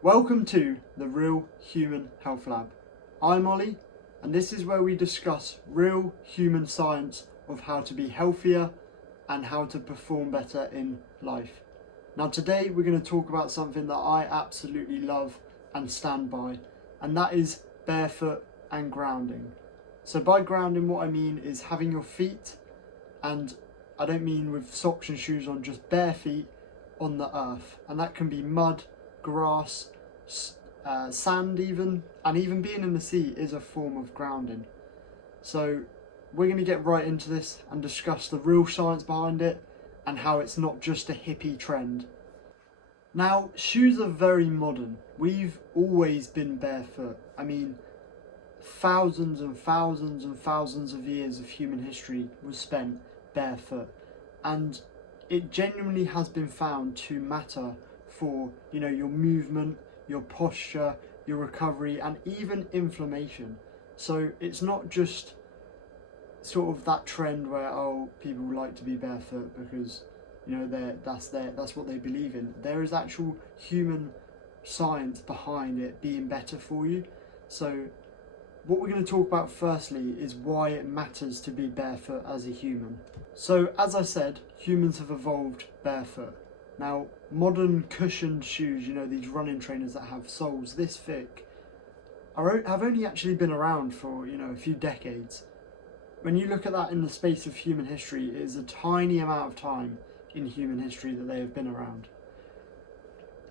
Welcome to the Real Human Health Lab. I'm Ollie, and this is where we discuss real human science of how to be healthier and how to perform better in life. Now today we're going to talk about something that I absolutely love and stand by, and that is barefoot and grounding. So by grounding, what I mean is having your feet, and I don't mean with socks and shoes on, just bare feet on the earth, and that can be mud, grass, sand even, and even being in the sea is a form of grounding. So we're going to get right into this and discuss the real science behind it and how it's not just a hippie trend. Now, shoes are very modern. We've always been barefoot. I mean, thousands and thousands and thousands of years of human history was spent barefoot, and it genuinely has been found to matter for, your movement, your posture, your recovery, and even inflammation. So it's not just sort of that trend where people like to be barefoot because that's what they believe in. There is actual human science behind it being better for you. So what we're going to talk about firstly is why it matters to be barefoot as a human. So as I said, humans have evolved barefoot. Now, modern cushioned shoes, these running trainers that have soles this thick, have only actually been around for, a few decades. When you look at that in the space of human history, it is a tiny amount of time in human history that they have been around.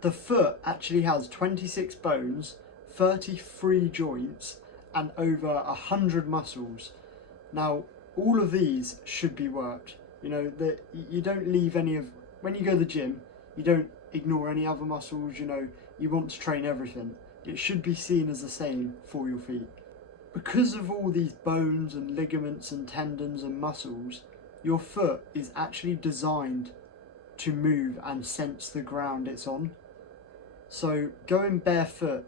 The foot actually has 26 bones, 33 joints, and over 100 muscles. Now, all of these should be worked. That you don't leave any of, when you go to the gym, you don't ignore any other muscles. You want to train everything. It should be seen as the same for your feet. Because of all these bones and ligaments and tendons and muscles, your foot is actually designed to move and sense the ground it's on. So going barefoot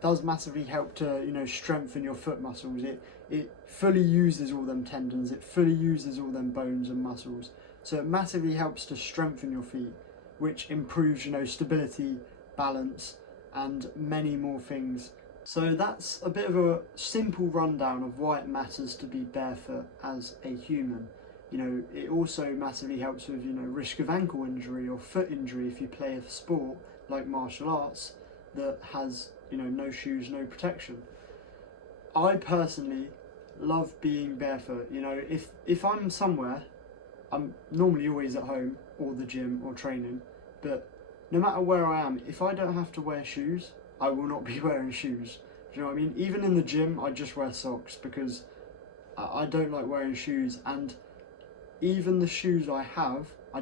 does massively help to strengthen your foot muscles. It fully uses all them tendons, it fully uses all them bones and muscles. So it massively helps to strengthen your feet, which improves stability, balance, and many more things. So that's a bit of a simple rundown of why it matters to be barefoot as a human. It also massively helps with risk of ankle injury or foot injury if you play a sport like martial arts that has no shoes, no protection. I personally love being barefoot. If I'm somewhere, I'm normally always at home or the gym or training, but no matter where I am, if I don't have to wear shoes, I will not be wearing shoes. Do you know what I mean? Even in the gym, I just wear socks because I don't like wearing shoes. And even the shoes I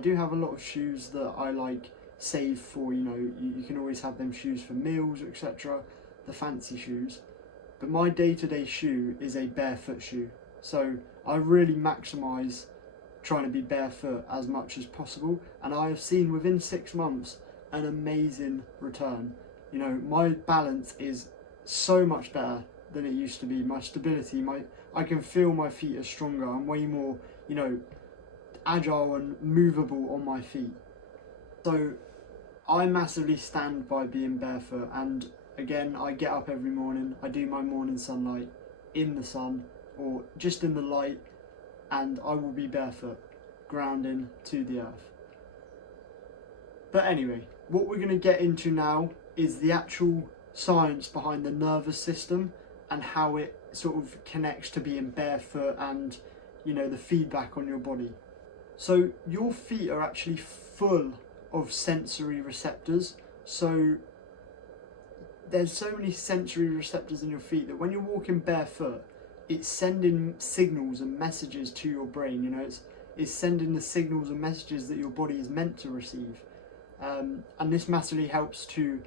do have a lot of shoes that I save for, you can always have them shoes for meals, etc., the fancy shoes. But my day-to-day shoe is a barefoot shoe. So I really maximise trying to be barefoot as much as possible, and I have seen within 6 months an amazing return. My balance is so much better than it used to be. My stability, I can feel my feet are stronger. I'm way more, agile and movable on my feet. So I massively stand by being barefoot, and again, I get up every morning, I do my morning sunlight in the sun or just in the light, and I will be barefoot, grounding to the earth. But anyway, what we're going to get into now is the actual science behind the nervous system and how it sort of connects to being barefoot and, the feedback on your body. So your feet are actually full of sensory receptors. So there's so many sensory receptors in your feet that when you're walking barefoot, it's sending signals and messages to your brain. It's sending the signals and messages that your body is meant to receive. And this massively helps to,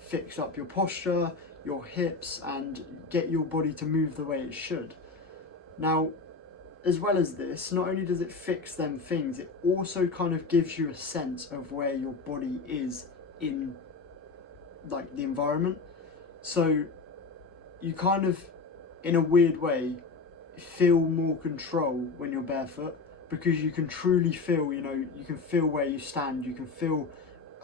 fix up your posture, your hips, and get your body to move the way it should. Now, as well as this, not only does it fix them things, it also kind of gives you a sense of where your body is in the environment. So you kind of, in a weird way, feel more control when you're barefoot, because you can truly feel, you can feel where you stand, you can feel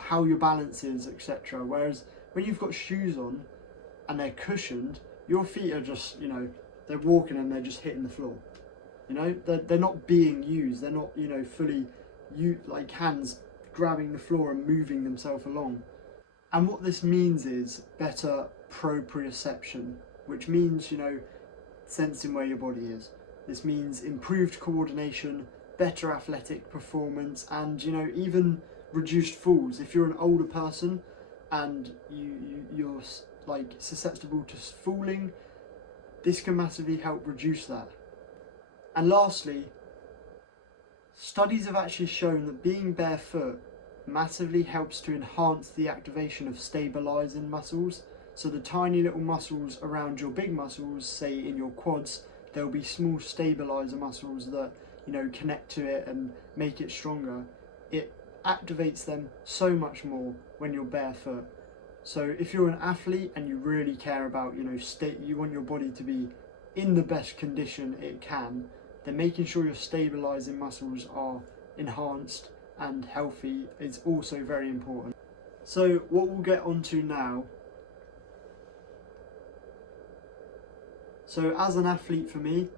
how your balance is, etc. Whereas when you've got shoes on and they're cushioned, your feet are just, you know, they're walking and they're just hitting the floor. You know, they're not being used. They're not, you know, fully, like hands grabbing the floor and moving themselves along. And what this means is better proprioception, which means, you know, sensing where your body is. This means improved coordination, better athletic performance, and, you know, even reduced falls. If you're an older person and you're like susceptible to falling, this can massively help reduce that. And lastly, studies have actually shown that being barefoot massively helps to enhance the activation of stabilizing muscles. So the tiny little muscles around your big muscles, say in your quads, there'll be small stabilizer muscles that, you know, connect to it and make it stronger. It activates them so much more when you're barefoot. So if you're an athlete and you really care about, you know, you want your body to be in the best condition it can, then making sure your stabilizing muscles are enhanced and healthy is also very important. So what we'll get onto now, so as an athlete for me,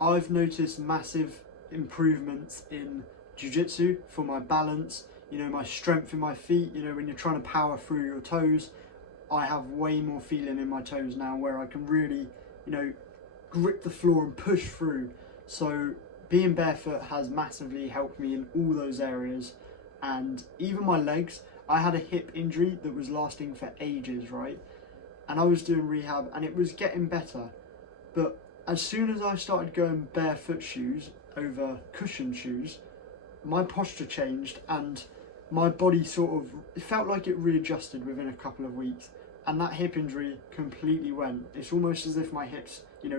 I've noticed massive improvements in jiu-jitsu for my balance, you know, my strength in my feet. You know, when you're trying to power through your toes, I have way more feeling in my toes now where I can really, you know, grip the floor and push through. So being barefoot has massively helped me in all those areas. And even my legs, I had a hip injury that was lasting for ages, right? And I was doing rehab and it was getting better. But as soon as I started going barefoot shoes over cushioned shoes, my posture changed and my body it felt like it readjusted within a couple of weeks. And that hip injury completely went. It's almost as if my hips, you know,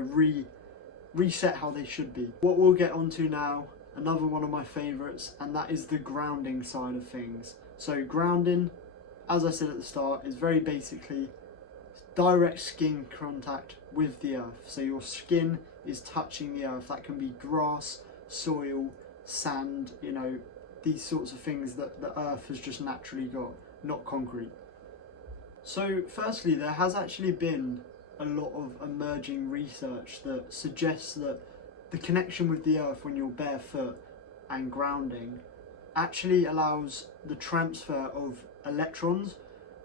reset how they should be. What we'll get onto now, another one of my favourites, and that is the grounding side of things. So grounding, as I said at the start, is very basically direct skin contact with the earth. So your skin is touching the earth. That can be grass, soil, sand, you know, these sorts of things that the earth has just naturally got, not concrete. So firstly, there has actually been a lot of emerging research that suggests that the connection with the earth when you're barefoot and grounding actually allows the transfer of electrons.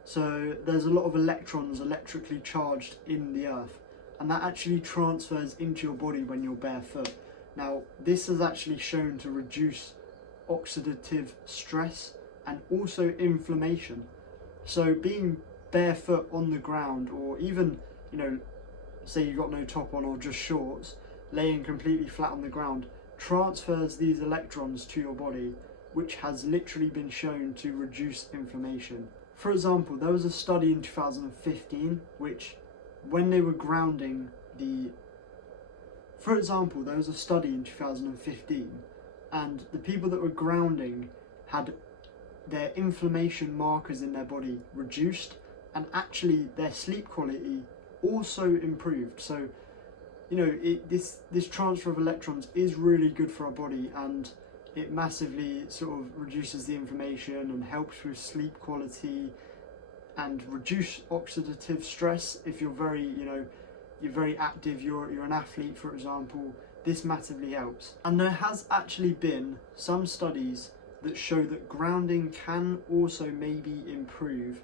So there's a lot of electrons electrically charged in the earth, and that actually transfers into your body when you're barefoot. Now, this has actually shown to reduce oxidative stress and also inflammation. So being barefoot on the ground, or even, you know, say you've got no top on or just shorts, laying completely flat on the ground, transfers these electrons to your body, which has literally been shown to reduce inflammation. For example, there was a study in 2015 which, when they were grounding and the people that were grounding had their inflammation markers in their body reduced, and actually their sleep quality also improved. So, you know, this transfer of electrons is really good for our body, and it massively sort of reduces the inflammation and helps with sleep quality and reduce oxidative stress. If you're very, you know, you're very active, you're an athlete, for example, this massively helps. And there has actually been some studies that show that grounding can also maybe improve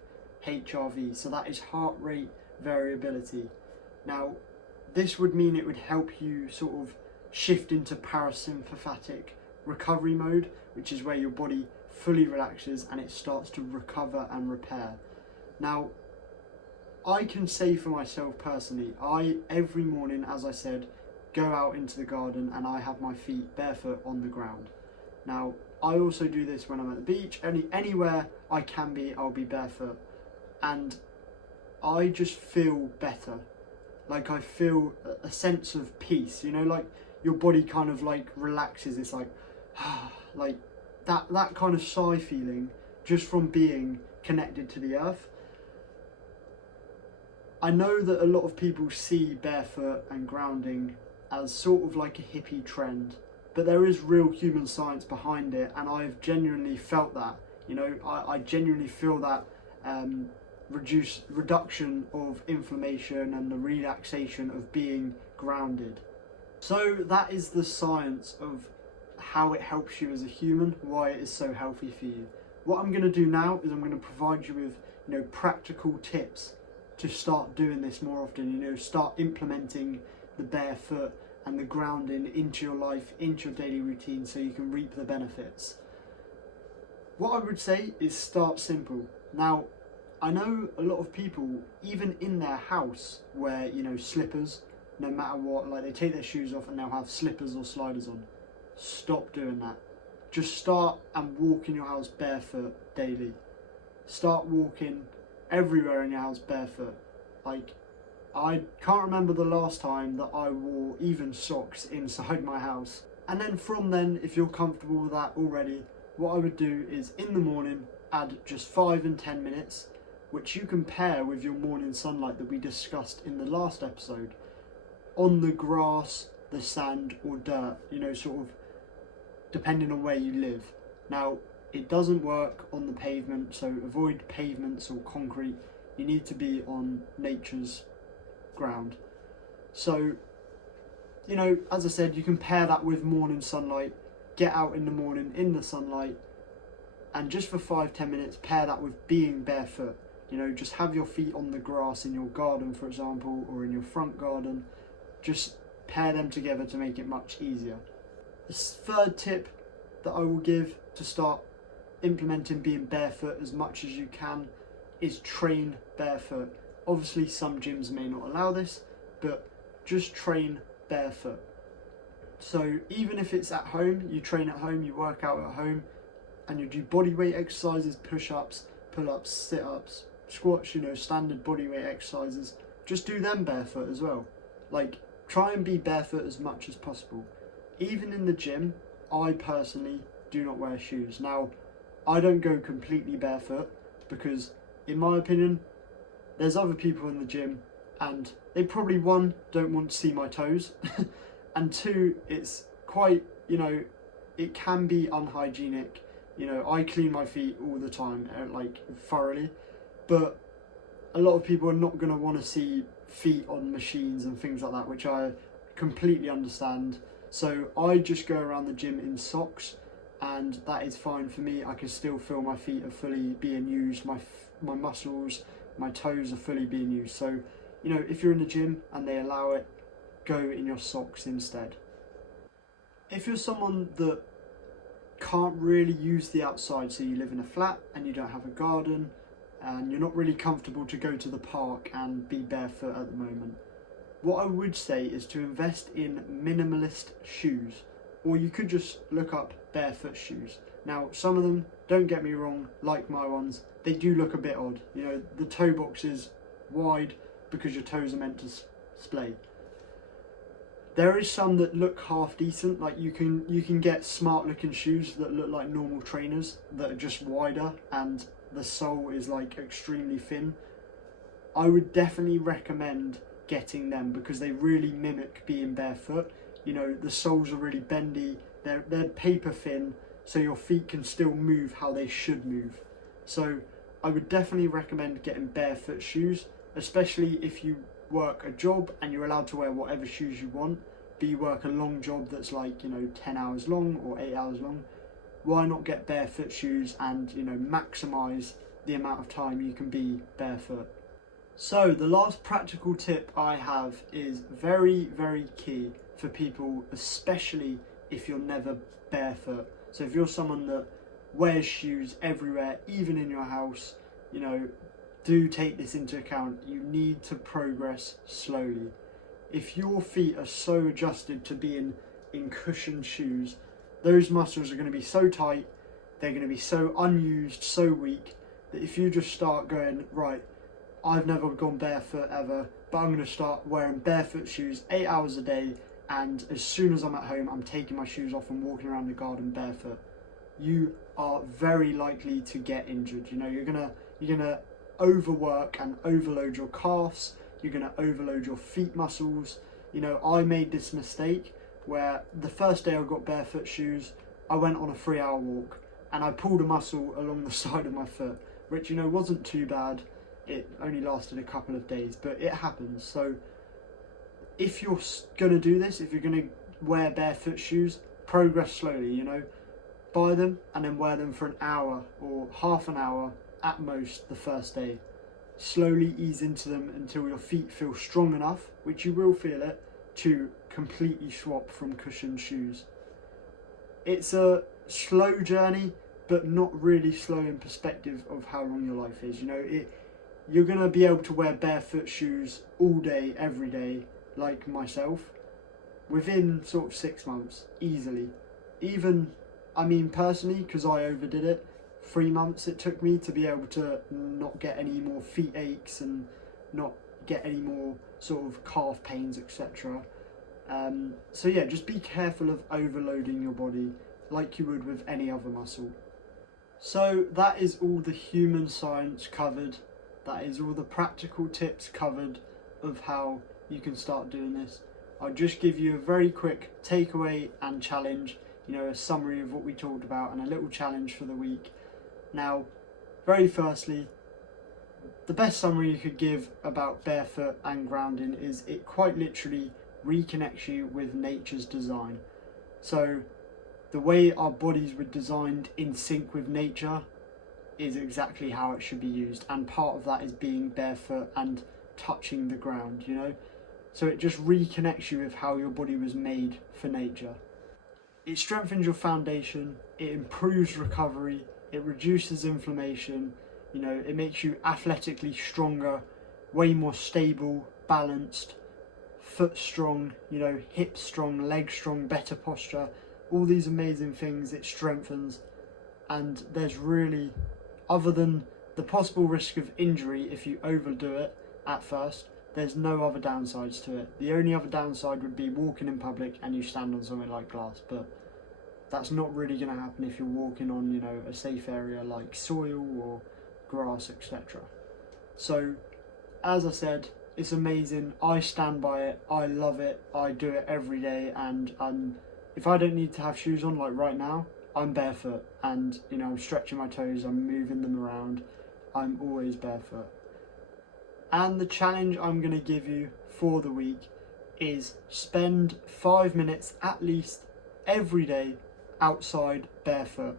HRV, so that is heart rate variability. Now, this would mean it would help you sort of shift into parasympathetic recovery mode, which is where your body fully relaxes and it starts to recover and repair. Now, I can say for myself personally, I every morning, as I said, go out into the garden and I have my feet barefoot on the ground. Now, I also do this when I'm at the beach. Anywhere I can be, I'll be barefoot. And I just feel better. Like, I feel a sense of peace, you know, like your body kind of like relaxes. It's like, like that kind of sigh feeling just from being connected to the earth. I know that a lot of people see barefoot and grounding as sort of like a hippie trend, but there is real human science behind it, and I've genuinely felt that. You know, I genuinely feel that reduction of inflammation and the relaxation of being grounded. So that is the science of how it helps you as a human, why it is so healthy for you. What I'm going to do now is I'm going to provide you with practical tips to start doing this more often. Start implementing the barefoot and the grounding into your life, into your daily routine, so you can reap the benefits. What I would say is start simple. Now, I know a lot of people, even in their house, wear slippers no matter what. Like, they take their shoes off and they'll have slippers or sliders on. Stop doing that. Just start and walk in your house barefoot daily. Start walking everywhere in your house barefoot. Like, I can't remember the last time that I wore even socks inside my house. And then from then, if you're comfortable with that already, what I would do is in the morning add just 5 and 10 minutes, which you can pair with your morning sunlight that we discussed in the last episode, on the grass, the sand or dirt, sort of depending on where you live. Now, it doesn't work on the pavement, so avoid pavements or concrete. You need to be on nature's ground. So, as I said, you can pair that with morning sunlight. Get out in the morning in the sunlight, and just for 5-10 minutes pair that with being barefoot. Just have your feet on the grass in your garden, for example, or in your front garden. Just pair them together to make it much easier. The third tip that I will give to start implementing being barefoot as much as you can is train barefoot. Obviously some gyms may not allow this, but just train barefoot. So even if it's at home, you train at home, you work out at home, and you do body weight exercises, push-ups, pull-ups, sit-ups, squats, standard body weight exercises, just do them barefoot as well. Like, try and be barefoot as much as possible. Even in the gym, I personally do not wear shoes. Now, I don't go completely barefoot because, in my opinion, there's other people in the gym and they probably, one, don't want to see my toes, and two, it's quite, it can be unhygienic. I clean my feet all the time, like thoroughly, but a lot of people are not going to want to see feet on machines and things like that, which I completely understand. So I just go around the gym in socks, and that is fine for me. I can still feel my feet are fully being used, my muscles, my toes are fully being used. So, if you're in the gym and they allow it, go in your socks instead. If you're someone that can't really use the outside, so you live in a flat and you don't have a garden and you're not really comfortable to go to the park and be barefoot at the moment, what I would say is to invest in minimalist shoes, or you could just look up barefoot shoes. Now, some of them, don't get me wrong, like my ones, they do look a bit odd. The toe box is wide because your toes are meant to splay. There is some that look half decent, like you can get smart looking shoes that look like normal trainers that are just wider and the sole is like extremely thin. I would definitely recommend getting them because they really mimic being barefoot. The soles are really bendy, they're paper thin, so your feet can still move how they should move. So I would definitely recommend getting barefoot shoes, especially if you work a job and you're allowed to wear whatever shoes you want, but you work a long job that's like 10 hours long or 8 hours long. Why not get barefoot shoes and maximize the amount of time you can be barefoot? So the last practical tip I have is very, very key for people, especially if you're never barefoot. So if you're someone that wears shoes everywhere, even in your house, do take this into account. You need to progress slowly. If your feet are so adjusted to being in cushioned shoes, those muscles are going to be so tight, they're going to be so unused, so weak, that if you just start going, right, I've never gone barefoot ever, but I'm going to start wearing barefoot shoes 8 hours a day, and as soon as I'm at home, I'm taking my shoes off and walking around the garden barefoot, you are very likely to get injured. You're gonna overwork and overload your calves. You're gonna overload your feet muscles. I made this mistake where the first day I got barefoot shoes, I went on a 3-hour walk and I pulled a muscle along the side of my foot, which wasn't too bad, it only lasted a couple of days, but it happens. So if you're going to do this, if you're going to wear barefoot shoes, progress slowly, you know. Buy them and then wear them for an hour or half an hour at most the first day. Slowly ease into them until your feet feel strong enough, which you will feel it, to completely swap from cushioned shoes. It's a slow journey, but not really slow in perspective of how long your life is. You know, you're going to be able to wear barefoot shoes all day, every day, like myself, within sort of 6 months, easily. Even, I mean, personally, because I overdid it, 3 months it took me to be able to not get any more feet aches and not get any more sort of calf pains, etc. So yeah, just be careful of overloading your body like you would with any other muscle. So that is all the human science covered. That is all the practical tips covered of how you can start doing this. I'll just give you a very quick takeaway and challenge, you know, a summary of what we talked about and a little challenge for the week. Now, very firstly, the best summary you could give about barefoot and grounding is it quite literally reconnects you with nature's design. So the way our bodies were designed in sync with nature is exactly how it should be used, and part of that is being barefoot and touching the ground, you know. So it just reconnects you with how your body was made for nature. It strengthens your foundation, it improves recovery, it reduces inflammation, you know, it makes you athletically stronger, way more stable, balanced, foot strong, you know, hip strong, leg strong, better posture, all these amazing things it strengthens. And there's really, other than the possible risk of injury if you overdo it at first, there's no other downsides to it. The only other downside would be walking in public and you stand on something like glass, but that's not really going to happen if you're walking on, you know, a safe area like soil or grass, etc. So, as I said, it's amazing. I stand by it. I love it. I do it every day, and if I don't need to have shoes on, like right now, I'm barefoot, and you know, I'm stretching my toes, I'm moving them around. I'm always barefoot. And the challenge I'm going to give you for the week is spend 5 minutes at least every day outside barefoot.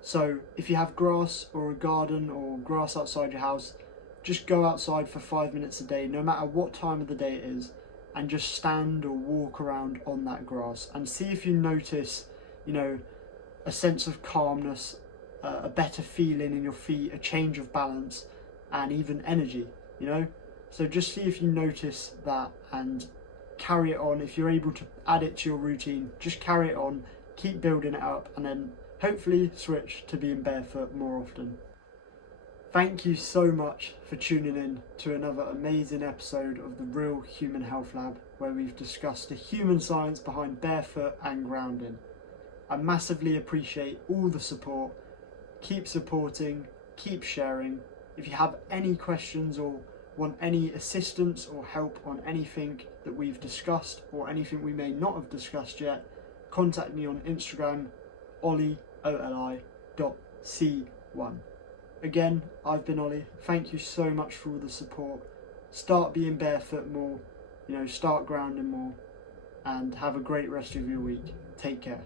So if you have grass or a garden or grass outside your house, just go outside for 5 minutes a day, no matter what time of the day it is, and just stand or walk around on that grass and see if you notice, you know, a sense of calmness, a better feeling in your feet, a change of balance, and even energy, you know. So just see if you notice that and carry it on. If you're able to add it to your routine, just carry it on, keep building it up, and then hopefully switch to being barefoot more often. Thank you so much for tuning in to another amazing episode of the Real Human Health Lab, where we've discussed the human science behind barefoot and grounding. I massively appreciate all the support. Keep supporting, keep sharing. If you have any questions or want any assistance or help on anything that we've discussed or anything we may not have discussed yet, contact me on Instagram, oli.c1. Again, I've been Ollie. Thank you so much for all the support. Start being barefoot more, you know, start grounding more, and have a great rest of your week. Take care.